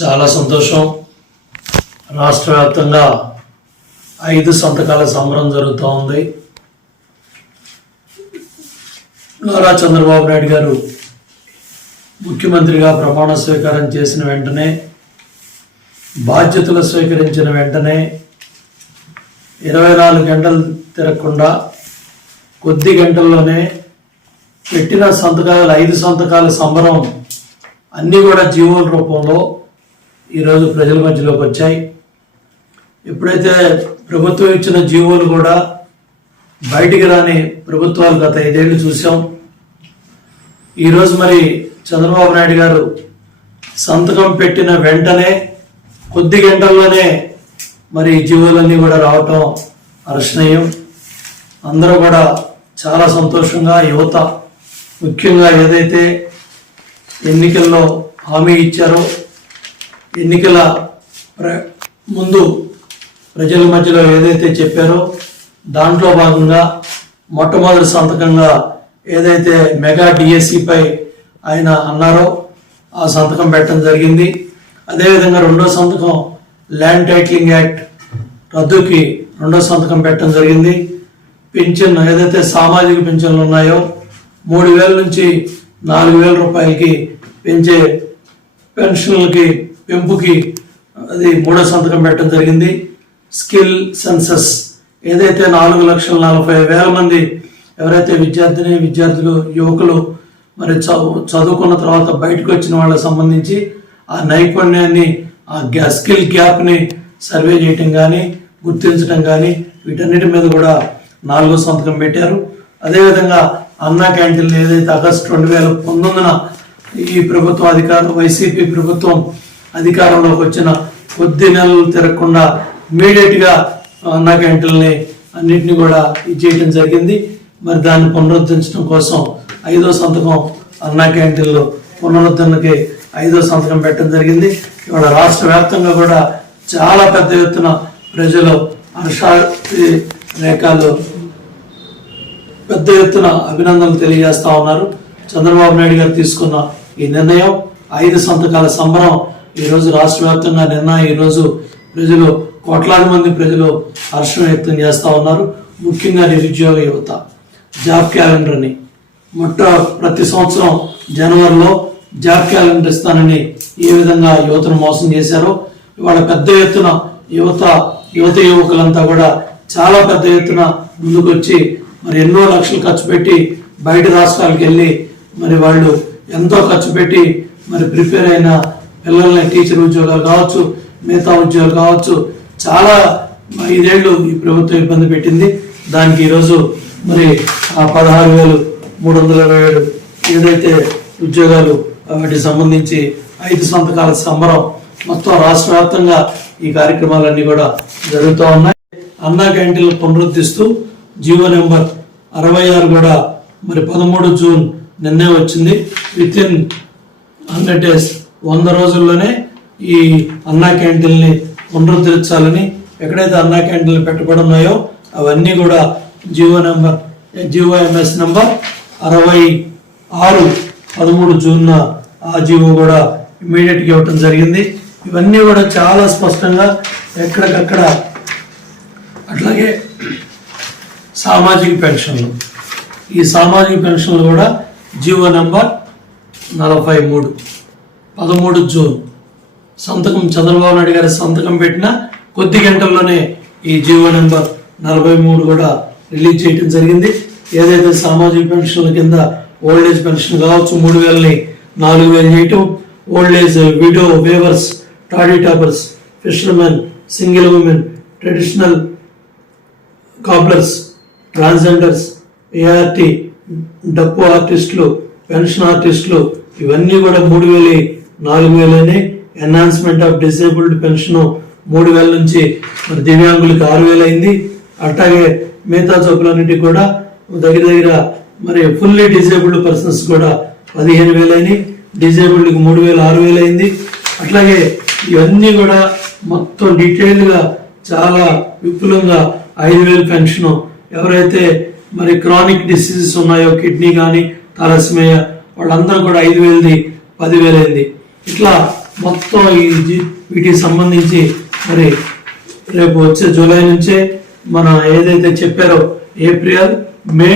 చాలా సంతోషం. రాష్ట్ర వ్యాప్తంగా ఐదు సంతకాల సంబరం జరుగుతూ ఉంది. నారా చంద్రబాబు నాయుడు గారు ముఖ్యమంత్రిగా ప్రమాణ స్వీకారం చేసిన వెంటనే బాధ్యతలు స్వీకరించిన వెంటనే ఇరవై నాలుగు గంటలు తిరగకుండా కొద్ది గంటల్లోనే పెట్టిన సంతకాలు ఐదు సంతకాల సంబరం అన్నీ కూడా జీవోల రూపంలో ఈరోజు ప్రజల మధ్యలోకి వచ్చాయి. ఎప్పుడైతే ప్రభుత్వం ఇచ్చిన జీవోలు కూడా బయటికి రాని ప్రభుత్వాలు గత ఐదేళ్ళు చూసాం ఈరోజు మరి చంద్రబాబు నాయుడు గారు సంతకం పెట్టిన వెంటనే కొద్ది గంటల్లోనే మరి ఈ జీవోలన్నీ కూడా రావటం హర్షణీయం అందరూ కూడా చాలా సంతోషంగా యువత ముఖ్యంగా ఏదైతే ఎన్నికల్లో హామీ ఇచ్చారో ఎన్నికల ప్ర- ముందు ప్రజల మధ్యలో ఏదైతే చెప్పారో దాంట్లో భాగంగా మొట్టమొదటి సంతకంగా ఏదైతే మెగా డిఎస్సిపై ఆయన అన్నారో ఆ సంతకం పెట్టడం జరిగింది. అదేవిధంగా రెండో సంతకం ల్యాండ్ టైటిలింగ్ యాక్ట్ రద్దుకి రెండో సంతకం పెట్టడం జరిగింది. పింఛన్ ఏదైతే సామాజిక పింఛన్లు ఉన్నాయో మూడు వేల నుంచి నాలుగు వేల రూపాయలకి పెంచే పెన్షన్లకి పెంపుకి అది మూడో సంతకం పెట్టడం జరిగింది. Skill census. ఏదైతే నాలుగు లక్షల నలభై వేల మంది ఎవరైతే విద్యార్థిని విద్యార్థులు యువకులు మరి చదువు చదువుకున్న తర్వాత బయటకు వచ్చిన వాళ్ళకి సంబంధించి ఆ నైపుణ్యాన్ని ఆ గ్యా స్కిల్ గ్యాప్ని సర్వే చేయటం కానీ గుర్తించడం కానీ వీటన్నిటి మీద కూడా నాలుగో సంతకం పెట్టారు. అదేవిధంగా అన్నా క్యాంటీన్లు ఏదైతే ఆగస్టు రెండు వేల పంతొమ్మిదిన ఈ ప్రభుత్వం అధికారం వైసీపీ ప్రభుత్వం అధికారంలోకి వచ్చిన కొద్ది నెలలు తిరగకుండా ఇమీడియట్గా అన్నా క్యాంటీన్ని అన్నింటినీ కూడా ఇచ్చేయటం జరిగింది. మరి దాన్ని పునరుద్ధరించడం కోసం ఐదో సంతకం అన్నా క్యాంటీన్లు పునరుద్ధరణకి ఐదో సంతకం పెట్టడం జరిగింది. ఇవాళ రాష్ట్ర వ్యాప్తంగా కూడా చాలా పెద్ద ఎత్తున ప్రజలు హర్ష రేఖలు పెద్ద ఎత్తున అభినందనలు తెలియజేస్తా ఉన్నారు. చంద్రబాబు నాయుడు గారు తీసుకున్న ఈ నిర్ణయం ఐదు సంతకాల సంబరం ఈ రోజు రాష్ట్ర వ్యాప్తంగా నిన్న ఈ రోజు ప్రజలు కోట్లాది మంది ప్రజలు హర్షం వ్యక్తం చేస్తూ ఉన్నారు. ముఖ్యంగా నిరుద్యోగ యువత. జాబ్ క్యాలెండర్ని మొట్ట ప్రతి సంవత్సరం జనవరిలో జాబ్ క్యాలెండర్ ఇస్తానని ఏ విధంగా యువతను మోసం చేశారో ఇవాళ పెద్ద ఎత్తున యువత యువత యువకులంతా కూడా చాలా పెద్ద ఎత్తున ముందుకొచ్చి మరి ఎన్నో లక్షలు ఖర్చు పెట్టి బయట రాష్ట్రాలకు వెళ్ళి మరి వాళ్ళు ఎంతో ఖర్చు పెట్టి మరి ప్రిపేర్ అయిన పిల్లల్ని టీచర్ ఉద్యోగాలు కావచ్చు మిగతా ఉద్యోగాలు కావచ్చు చాలా ఐదేళ్ళు ఈ ప్రభుత్వం ఇబ్బంది పెట్టింది. దానికి ఈరోజు మరి ఆ పదహారు వేలు మూడు వందల ఇరవై ఏడు ఏదైతే ఉద్యోగాలు వాటికి సంబంధించి ఐదు సంతకాల సంబరం మొత్తం రాష్ట్ర వ్యాప్తంగా ఈ కార్యక్రమాలన్నీ కూడా జరుగుతూ ఉన్నాయి. అన్నా క్యాంటీన్లు పునరుద్ధరిస్తూ జీవో నెంబర్ అరవై ఆరు కూడా మరి పదమూడు జూన్ నిన్నే వచ్చింది. విత్ ఇన్ హండ్రెడ్ డేస్ వంద రోజుల్లోనే ఈ అన్నా క్యాంటీన్ని పునరుద్ధరించాలని ఎక్కడైతే అన్నా క్యాంటీన్లు పెట్టబడి ఉన్నాయో అవన్నీ కూడా జియో నెంబర్ జియోఎంఎస్ నెంబర్ అరవై ఆరు పదమూడు జూన్న ఆ జీవో కూడా ఇమీడియట్గా ఇవ్వటం జరిగింది. ఇవన్నీ కూడా చాలా స్పష్టంగా ఎక్కడికక్కడ అట్లాగే సామాజిక పెన్షన్లు. ఈ సామాజిక పెన్షన్లు కూడా జీవో నెంబర్ నలభై మూడు. పదమూడు జూన్. సంతకం చంద్రబాబు నాయుడు గారి సంతకం పెట్టిన కొద్ది గంటల్లోనే ఈ జీవో నెంబర్ నలభై మూడు కూడా రిలీజ్ చేయడం జరిగింది. ఏదైతే సామాజిక పెన్షన్ల కింద ఓల్డ్ ఏజ్ పెన్షన్ కావచ్చు మూడు వేలని నాలుగు వేలు చేయటం old age widow weavers toddy tappers fishermen single women traditional cobblers transgenders ART డప్పు ఆర్టిస్టులు పెన్షన్ ఆర్టిస్టులు ఇవన్నీ కూడా మూడు వేలు నాలుగు వేలని ఎన్హాన్స్మెంట్ ఆఫ్ డిసేబుల్డ్ పెన్షన్ మూడు వేల నుంచి మరి దివ్యాంగులకు ఆరు వేలు అయింది. అట్లాగే మిగతా చౌకులన్నిటికి కూడా దగ్గర దగ్గర మరి ఫుల్లీ డిసేబుల్డ్ పర్సన్స్ కూడా పదిహేను వేలు అయినాయి. డిసేబుల్డ్కి మూడు వేలు ఆరు వేలు అయింది. అట్లాగే ఇవన్నీ కూడా మొత్తం డీటెయిల్గా చాలా విపులంగా ఐదు వేలు పెన్షన్ ఎవరైతే మరి క్రానిక్ డిసీజెస్ ఉన్నాయో కిడ్నీ కానీ తలసిమేయ వాళ్ళందరూ కూడా ఐదు వేలది పదివేలైంది ఇట్లా మొత్తం ఈ వీటికి సంబంధించి మరి రేపు వచ్చే జూలై నుంచే మన ఏదైతే చెప్పారో ఏప్రిల్ మే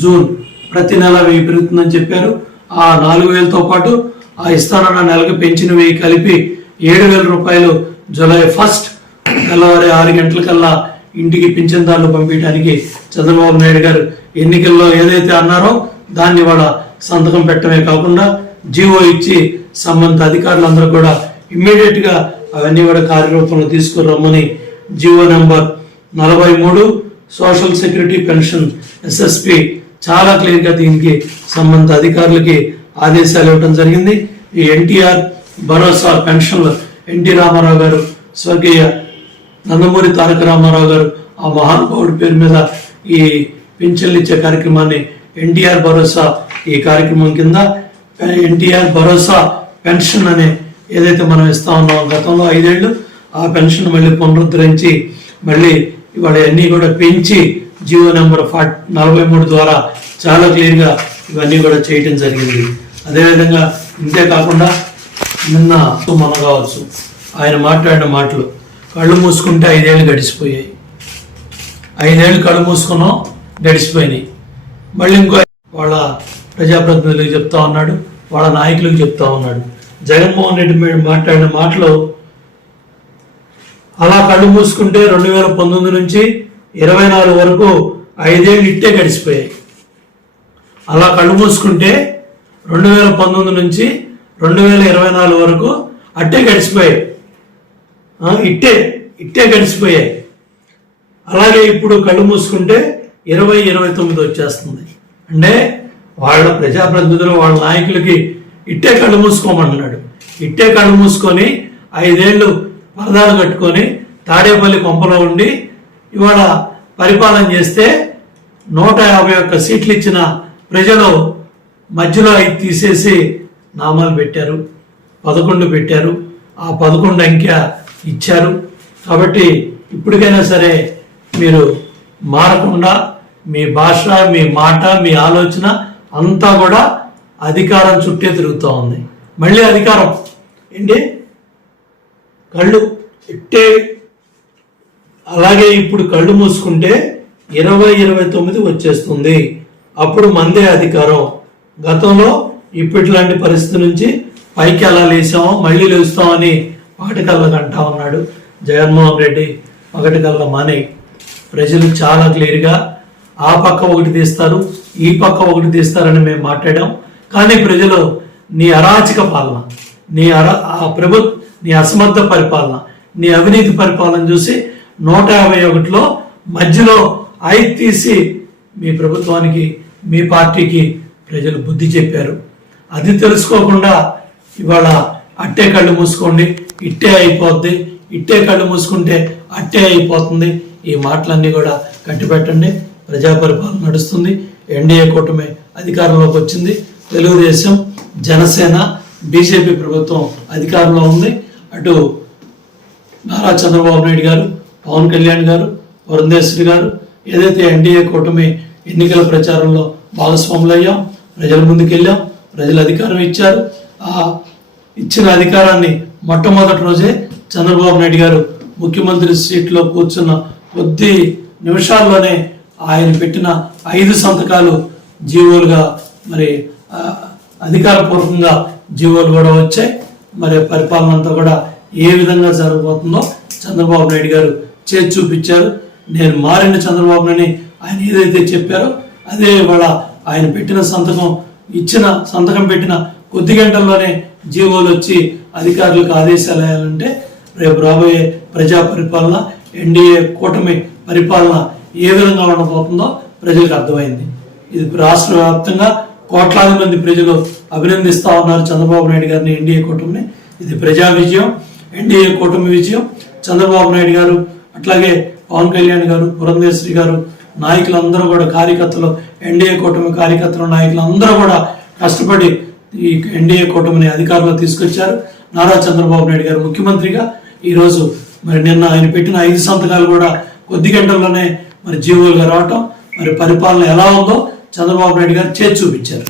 జూన్ ప్రతి నెల వెయ్యి పెరుగుతుందని చెప్పారు. ఆ నాలుగు వేలతో పాటు ఆ ఇస్తానన్న నెలకు పెంచిన వెయ్యి కలిపి ఏడు వేల రూపాయలు జూలై ఫస్ట్ తెల్లవారి ఆరు గంటలకల్లా ఇంటికి పింఛన్దారులు పంపించడానికి చంద్రబాబు నాయుడు గారు ఎన్నికల్లో ఏదైతే అన్నారో దాన్ని వాళ్ళ సంతకం పెట్టడమే కాకుండా జీవో ఇచ్చి సంబంధిత అధికారులందరూ కూడా ఇమ్మీడియట్గా అవన్నీ కూడా కార్యరూపంలో తీసుకురమ్మని జీవో నెంబర్ నలభై మూడు సోషల్ సెక్యూరిటీ పెన్షన్ ఎస్ఎస్పి చాలా క్లియర్గా దీనికి సంబంధిత అధికారులకి ఆదేశాలు ఇవ్వడం జరిగింది. ఈ ఎన్టీఆర్ భరోసా పెన్షన్లు ఎన్టీ రామారావు గారు స్వర్గీయ నందమూరి తారక రామారావు గారు ఆ మహానుభావుడి పేరు మీద ఈ పింఛన్లు ఇచ్చే కార్యక్రమాన్ని ఎన్టీఆర్ భరోసా ఈ కార్యక్రమం కింద ఎన్టీఆర్ భరోసా పెన్షన్ అనే ఏదైతే మనం ఇస్తా ఉన్నాం గతంలో ఐదేళ్ళు ఆ పెన్షన్ మళ్ళీ పునరుద్ధరించి మళ్ళీ ఇవాళ అన్నీ కూడా పెంచి జియో నెంబర్ ఫార్ట్ నలభై మూడు ద్వారా చాలా క్లియర్గా ఇవన్నీ కూడా చేయటం జరిగింది. అదేవిధంగా ఇంతే కాకుండా నిన్న మన కావచ్చు ఆయన మాట్లాడిన మాటలు కళ్ళు మూసుకుంటే ఐదేళ్ళు గడిచిపోయాయి. ఐదేళ్ళు కళ్ళు మూసుకున్నాం గడిచిపోయినాయి. మళ్ళీ ఇంకో వాళ్ళ ప్రజాప్రతినిధులకు చెప్తా ఉన్నాడు వాళ్ళ నాయకులకు చెప్తా ఉన్నాడు. జగన్మోహన్ రెడ్డి మీద మాట్లాడిన మాటలు అలా కళ్ళు మూసుకుంటే రెండు వేల పంతొమ్మిది నుంచి ఇరవై నాలుగు వరకు ఐదేళ్ళు ఇట్టే గడిచిపోయాయి. అలా కళ్ళు మూసుకుంటే రెండు వేల పంతొమ్మిది నుంచి రెండు వేల ఇరవై నాలుగు వరకు అట్టే గడిచిపోయాయి. ఇట్టే ఇట్టే గడిచిపోయాయి. అలాగే ఇప్పుడు కళ్ళు మూసుకుంటే ఇరవై ఇరవై తొమ్మిది వచ్చేస్తుంది. అంటే వాళ్ళ ప్రజాప్రతినిధులు వాళ్ళ నాయకులకి ఇట్టే కళ్ళు మూసుకోమంటున్నాడు. ఇట్టే కళ్ళు మూసుకొని ఐదేళ్ళు పరదాలు కట్టుకొని తాడేపల్లి కొంపలో ఉండి ఇవాళ పరిపాలన చేస్తే నూట యాభై ఒక్క సీట్లు ఇచ్చిన ప్రజలు మధ్యలో అవి తీసేసి నామాలు పెట్టారు పదకొండు పెట్టారు. ఆ పదకొండు అంకె ఇచ్చారు. కాబట్టి ఇప్పటికైనా సరే మీరు మారకుండా మీ భాష మీ మాట మీ ఆలోచన అంతా కూడా అధికారం చుట్టే తిరుగుతూ ఉంది. మళ్ళీ అధికారం. ఏంటి? కళ్ళు ఇట్టే అలాగే ఇప్పుడు కళ్ళు మూసుకుంటే ఇరవై ఇరవై తొమ్మిది వచ్చేస్తుంది. అప్పుడు మందే అధికారం. గతంలో ఇప్పటిలాంటి పరిస్థితి నుంచి పైకి ఎలా లేచామో? మళ్ళీ లేస్తామని పగటికల్లకు అంటా ఉన్నాడు జగన్మోహన్ రెడ్డి. ఒకటి కళ్ళ మానే. ప్రజలు చాలా క్లియర్గా ఆ పక్క ఒకటి తీస్తారు ఈ పక్క ఒకటి తీస్తారని మేము మాట్లాడాం. కానీ ప్రజలు నీ అరాచక పాలన నీ అరా ఆ ప్రభు నీ అసమర్థ పరిపాలన నీ అవినీతి పరిపాలన చూసి నూట యాభై ఒకటిలో మధ్యలో ఐ తీసి మీ ప్రభుత్వానికి మీ పార్టీకి ప్రజలు బుద్ధి చెప్పారు. అది తెలుసుకోకుండా ఇవాళ అట్టే కళ్ళు మూసుకోండి ఇట్టే అయిపోద్ది ఇట్టే కళ్ళు మూసుకుంటే అట్టే అయిపోతుంది. ఈ మాటలన్నీ కూడా కట్టిపెట్టండి. ప్రజా పరిపాలన నడుస్తుంది. ఎన్డీఏ కూటమి అధికారంలోకి వచ్చింది. తెలుగుదేశం జనసేన బీజేపీ ప్రభుత్వం అధికారంలో ఉంది. అటు నారా చంద్రబాబు నాయుడు గారు పవన్ కళ్యాణ్ గారు వరుణేశ్వరి గారు ఏదైతే ఎన్డీఏ కూటమి ఎన్నికల ప్రచారంలో భాగస్వాములు అయ్యాం ప్రజల ముందుకు వెళ్ళాం ప్రజలు అధికారం ఇచ్చారు. ఆ ఇచ్చిన అధికారాన్ని మొట్టమొదటి రోజే చంద్రబాబు నాయుడు గారు ముఖ్యమంత్రి సీట్లో కూర్చున్న కొద్ది నిమిషాల్లోనే ఆయన పెట్టిన ఐదు సంతకాలు జీవోలుగా మరి అధికారపూర్వకంగా జీవోలు కూడా వచ్చాయి. మరి పరిపాలన అంతా కూడా ఏ విధంగా జరగబోతుందో చంద్రబాబు నాయుడు గారు చేసి చూపించారు. నేను మారిన చంద్రబాబునని ఆయన ఏదైతే చెప్పారో అదే వాళ్ళ ఆయన పెట్టిన సంతకం ఇచ్చిన సంతకం పెట్టిన కొద్ది గంటల్లోనే జీవోలు వచ్చి అధికారులకు ఆదేశాలు వేయాలంటే రేపు రాబోయే ప్రజా పరిపాలన ఎన్డీఏ కూటమి పరిపాలన ఏ విధంగా ఉండబోతుందో ప్రజలకు అర్థమైంది. ఇది రాష్ట్ర వ్యాప్తంగా కోట్లాది మంది ప్రజలు అభినందిస్తా ఉన్నారు చంద్రబాబు నాయుడు గారిని ఎన్డీఏ కూటమిని. ఇది ప్రజా విజయం ఎన్డీఏ కూటమి విజయం. చంద్రబాబు నాయుడు గారు అట్లాగే పవన్ కళ్యాణ్ గారు పురంధేశ్వరి గారు నాయకులందరూ కూడా కార్యకర్తలు ఎన్డీఏ కూటమి కార్యకర్తలు నాయకులు అందరూ కూడా కష్టపడి ఈ ఎన్డీఏ కూటమిని అధికారంలో తీసుకొచ్చారు. నారా చంద్రబాబు నాయుడు గారు ముఖ్యమంత్రిగా. ఈరోజు మరి నిన్న ఆయన పెట్టిన ఐదు సంతకాలు కూడా కొద్ది గంటల్లోనే మరి జీవోలుగా రావటం మరి పరిపాలన ఎలా ఉందో చంద్రబాబు నాయుడు గారు చేసి చూపించారు.